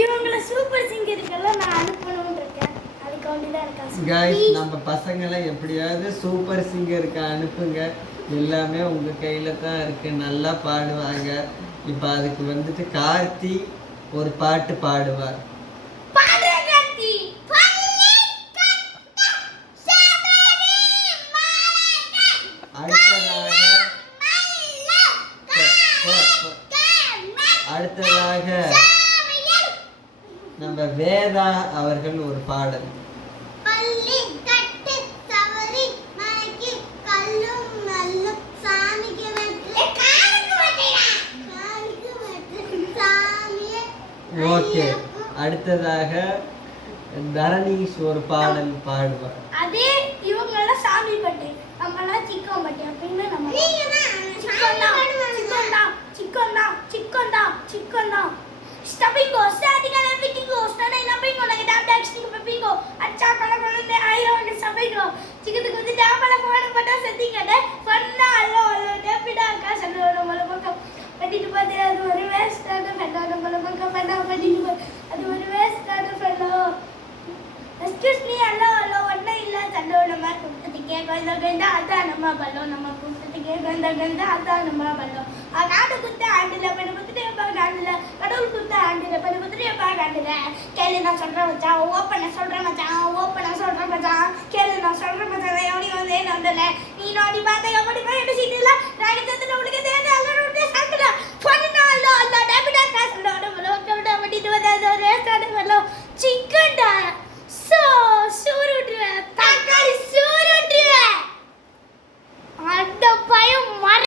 இவங்கள சூப்பர் சிங்கருக்கெல்லாம் நான் அனுப்பணும்னு இருக்கேன். அதுக்கு வேண்டிதான் இருக்கேன். கைஸ், நம்ம பசங்களை எப்படியாவது சூப்பர் சிங்கருக்கு அனுப்புங்க. எல்லாமே உங்கள் கையில் தான் இருக்குது. நல்லா பாடுவாங்க. இப்போ அதுக்கு வந்துட்டு கார்த்தி ஒரு பாட்டு பாடுவார். அடுத்ததாக நம்ம வேதா அவர்கள் ஒரு பாடல். ஓகே, அடுத்ததாக தரணீஷ் ஒரு பாடல் பாடுவார். அதே இவங்கள சாமி பட்டு நம்மளாம் சிக்கன் பட்டு அப்படின்னு நம்ம சிக்கன் ஸ்டபிங்கோ ஸ்டாடிகல பிக்கிங்கோ ஸ்டாடை நம்பிங்கோ நக டாப் டாக்ஸ் நீங்க பிக்கிங்கோ அச்சா கலகலந்து ஐரோங்க சபைங்கோ சிக்கத்துக்கு வந்து டாபல போன பட்டா செட்டிங்கட ஃபன்னா அல்லோ அல்லோ டெபிடா காசலோ நம்மள பக்கம் பட்டிட்டு பாத்து அது ஒரு வேஸ்டான ஃபெல்லோ நம்மள பக்கம் பண்ணா பட்டிட்டு அது ஒரு வேஸ்டான ஃபெல்லோ. எக்ஸ்கியூஸ் மீ, அல்லோ அல்லோ ஒண்ணே இல்ல சண்டோ நம்ம குட்டத்திக்கே கந்த அதான் நம்ம பல்லோ நம்ம குட்டத்திக்கே கந்த அதான் நம்ம பல்லோ ஆ காடு குத்த ஆண்டில பண்ண குத்திட்டே பாண்டாண்டில கடவுள் குத்த ஆண்டில பண்ண குத்திட்டே பாண்டாண்டில கேளு நான் சொல்றேன் மச்சான், ஓப்பனா சொல்றேன் மச்சான், ஓப்பனா சொல்றேன் மச்சான், கேளு நான் சொல்றேன் மச்சான், எவனி வந்து என்ன வந்தல நீ நோடி பார்த்த எப்படி